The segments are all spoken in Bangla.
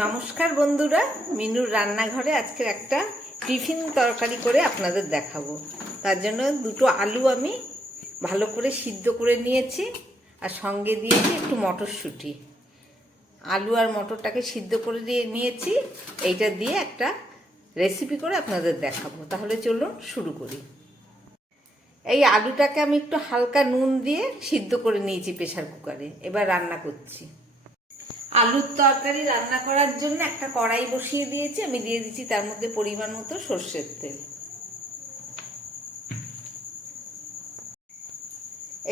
নমস্কার বন্ধুরা, মিনুর রান্নাঘরে আজকের একটা টিফিন তরকারি করে আপনাদের দেখাবো। তার জন্য দুটো আলু আমি ভালো করে সিদ্ধ করে নিয়েছি আর সঙ্গে দিয়েছি একটু মটরশুঁটি। আলু আর মটরটাকে সিদ্ধ করে দিয়ে নিয়েছি, এইটা দিয়ে একটা রেসিপি করে আপনাদের দেখাবো। তাহলে চলুন শুরু করি। এই আলুটাকে আমি একটু হালকা নুন দিয়ে সিদ্ধ করে নিয়েছি প্রেশার কুকারে। এবার রান্না করছি। আলুর তরকারি রান্না করার জন্য একটা কড়াই বসিয়ে দিয়েছি, আমি দিয়ে দিচ্ছি তার মধ্যে পরিমাণ মতো সর্ষের তেল।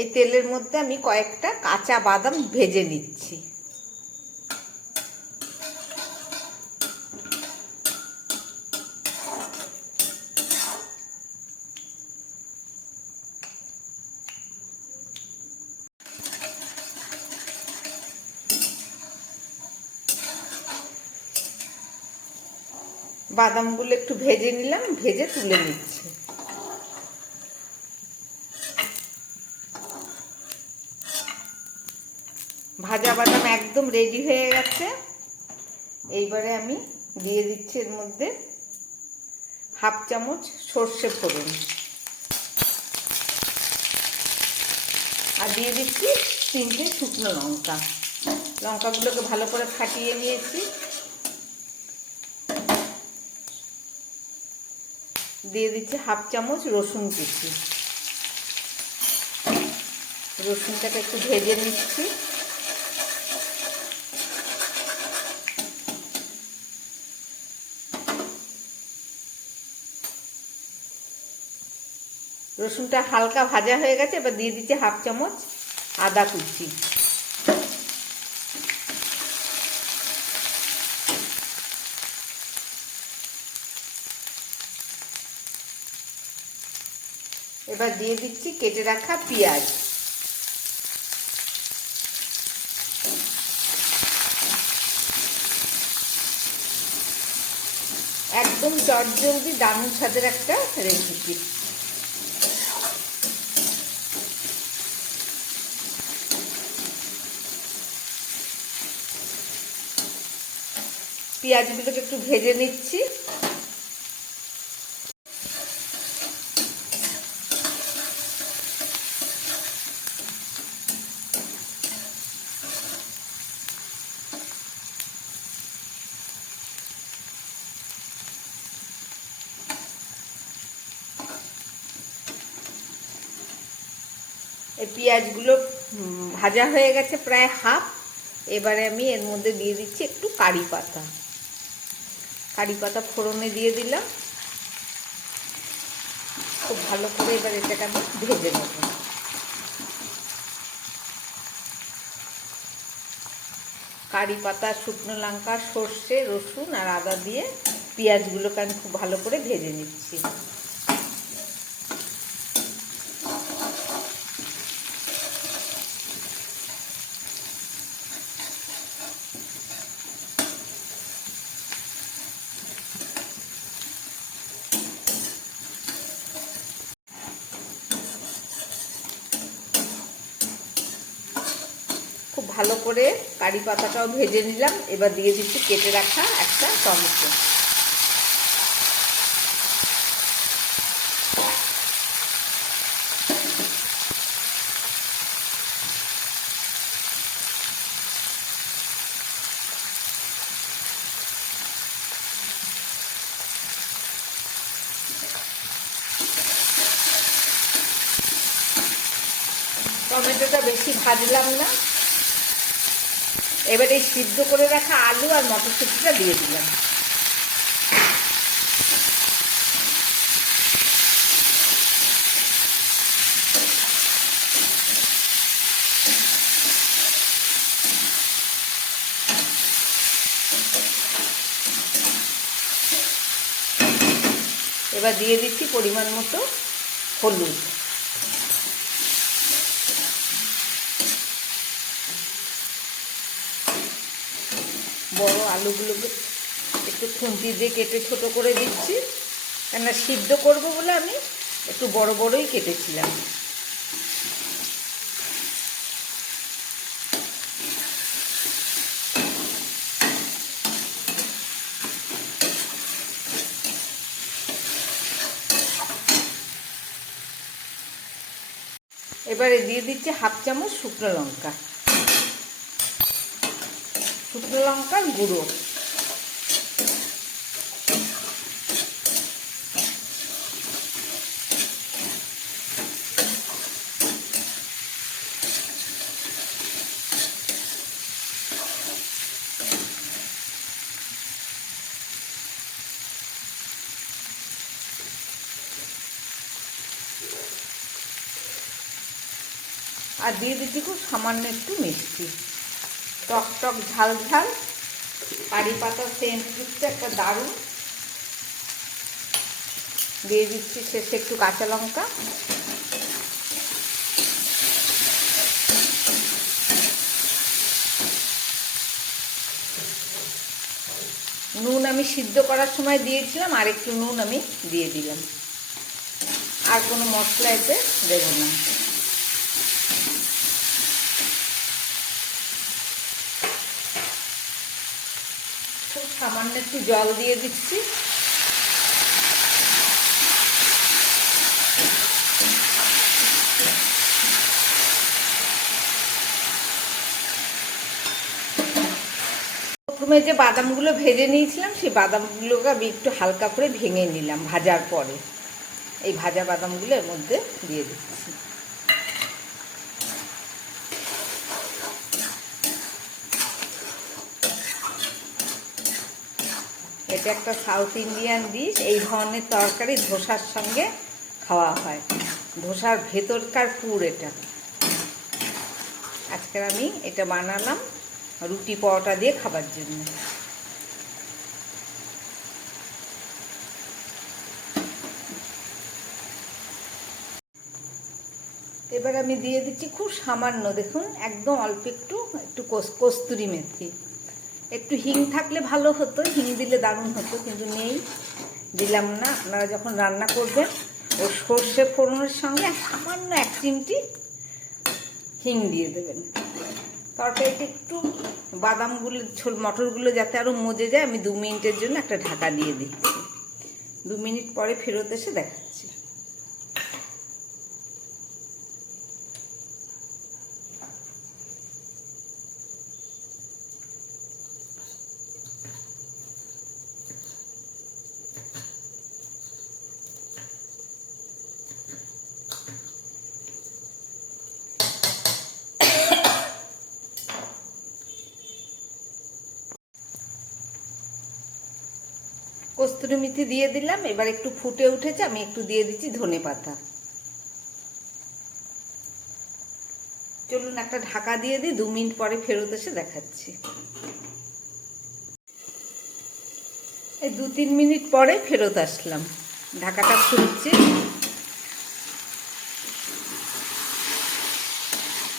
এই তেলের মধ্যে আমি কয়েকটা কাঁচা বাদাম ভেজে নিচ্ছি। বাদামগুলো একটু ভেজে নিলাম, ভেজে তুলে নিচ্ছি। ভাজা বাদাম একদম রেডি হয়ে গেছে। এইবারে আমি দিয়ে দিচ্ছি এর মধ্যে হাফ চামচ সর্ষে ফোড়ন। আর দিয়ে দিচ্ছি তিনটে শুকনো লঙ্কা। লঙ্কাগুলোকে ভালো করে ফাটিয়ে নিয়েছি। দিয়ে দিচ্ছি হাফ চামচ রসুন কুচি। রসুনটাকে একটু ভেজে নিচ্ছি। রসুনটা হালকা ভাজা হয়ে গেছে, এবার দিয়ে দিচ্ছি হাফ চামচ আদা কুচি। এবার দিয়ে দিচ্ছি, কেটে রাখা পেঁয়াজ। একদম চটজলদি দারুণ স্বাদের একটা রেসিপি পেঁয়াজগুলোকে একটু ভেজে নিচ্ছি। এই পেঁয়াজগুলো ভাজা হয়ে গেছে প্রায় হাফ। এবারে আমি এর মধ্যে দিয়ে দিচ্ছি একটু কারি পাতা। কারি পাতা ফোড়নে দিয়ে দিলাম। খুব ভালো করে এবার এটাকে আমি ভেজে নেব। কারি পাতা, শুকনো লঙ্কা, সর্ষে, রসুন আর আদা দিয়ে পেঁয়াজগুলোকে আমি খুব ভালো করে ভেজে নিচ্ছি খুব ভালো করে কারি পাতাটাও ভেজে নিলাম। এবার দিয়ে দিচ্ছি কেটে রাখা একটা টমেটো। টমেটোটা বেশি ভাজলাম না। এবার এই সিদ্ধ করে রাখা আলু আর মটরশুটিটা দিয়ে দিলাম। এবার দিয়ে দিচ্ছি পরিমাণ মতো হলুদ। বড় আলুগুলোকে একটু খুঁটি দিয়ে কেটে ছোট করে দিচ্ছি। কেননা সিদ্ধ করব বলে আমি একটু বড় বড়ই কেটেছিলাম। এবারে দিয়ে দিচ্ছি হাফ চামচ শুকনো লঙ্কা। শুকনো লঙ্কার গুঁড়ো। আর দিয়ে দিচ্ছি খুব সামান্য একটু মিষ্টি। টক টক ঝাল ঝাল। কারি পাতার সেন্ট দিচ্ছে, একটা দারুণ। দিয়ে দিচ্ছি শেষে একটু কাঁচা লঙ্কা। নুন আমি সিদ্ধ করার সময় দিয়েছিলাম আর একটু নুন আমি দিয়ে দিলাম। আর কোনো মশলা এতে দেবো না খুব সামান্য একটু জল দিয়ে দিচ্ছি। প্রথমে যে বাদামগুলো ভেজে নিয়েছিলাম, সেই বাদামগুলোকে আমি একটু হালকা করে ভেঙে নিলাম ভাজার পরে। এই ভাজা বাদামগুলো এর মধ্যে দিয়ে দিচ্ছি। এটা একটা সাউথ ইন্ডিয়ান ডিশ এই ধরনের তরকারি ধোসার সঙ্গে খাওয়া হয়। ধোসার ভেতরকার পুর এটা। আজকে আমি এটা বানালাম রুটি পরোটা দিয়ে খাবার জন্য। এবার আমি দিয়ে দিচ্ছি খুব সামান্য, দেখুন, একদম অল্প একটু একটু কস- কস্তুরি মেথি। একটু হিং থাকলে ভালো হতো, হিং দিলে দারুণ হতো, কিন্তু নেই, দিলাম না। আপনারা যখন রান্না করবেন, ও সর্ষে ফোড়নের সঙ্গে সামান্য এক চিমটি হিং দিয়ে দেবেন। তরকারিতে একটু বাদামগুলো, ছোল, মটরগুলো যাতে আরও মজে যায়, আমি দু মিনিটের জন্য একটা ঢাকা দিয়ে দিচ্ছি। দু মিনিট পরে ফেরত এসে দেখাচ্ছি। কস্তুরি মেথি দিয়ে দিলাম, এবার একটু ফুটে উঠেছে, আমি একটু দিয়ে দিচ্ছি ধনে পাতা। চলুন একটা ঢাকা দিয়ে দিই, দু মিনিট পরে ফেরত এসে দেখাচ্ছি। এই দু তিন মিনিট পরে ফেরত আসলাম। ঢাকাটা খুলছি।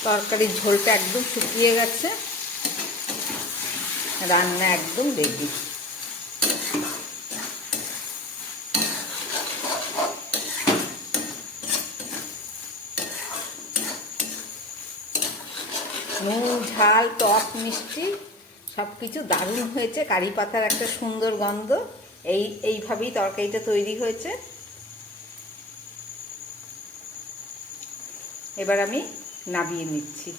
তরকারির ঝোলটা একদম শুকিয়ে গেছে। রান্না একদম রেডি নুন, ঝাল, টক, মিষ্টি সব কিছু দারুণ হয়েছে। কারি পাতার একটা সুন্দর গন্ধ। এই, এইভাবেই তরকারিটা তৈরি হয়েছে। এবার আমি নাবিয়ে নিচ্ছি।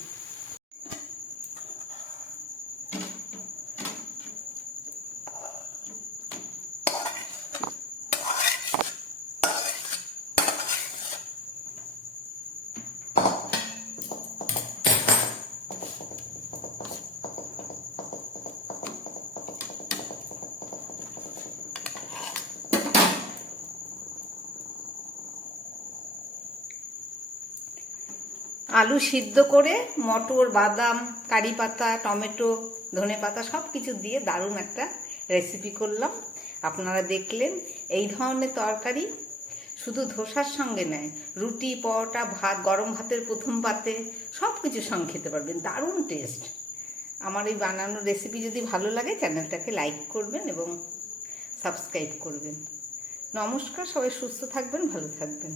আলু সিদ্ধ করে মটর, বাদাম, কারি পাতা, টমেটো, ধনে পাতা সব কিছু দিয়ে দারুণ একটা রেসিপি করলাম। আপনারা দেখলেন এই ধরনের তরকারি শুধু ধোসার সঙ্গে নয়, রুটি, পরোটা, ভাত, গরম ভাতের প্রথম পাতে সব কিছুর সঙ্গে খেতে পারবেন, দারুণ টেস্ট আমার এই বানানোর রেসিপি যদি ভালো লাগে চ্যানেলটাকে লাইক করবেন এবং সাবস্ক্রাইব করবেন। নমস্কার, সবাই সুস্থ থাকবেন, ভালো থাকবেন।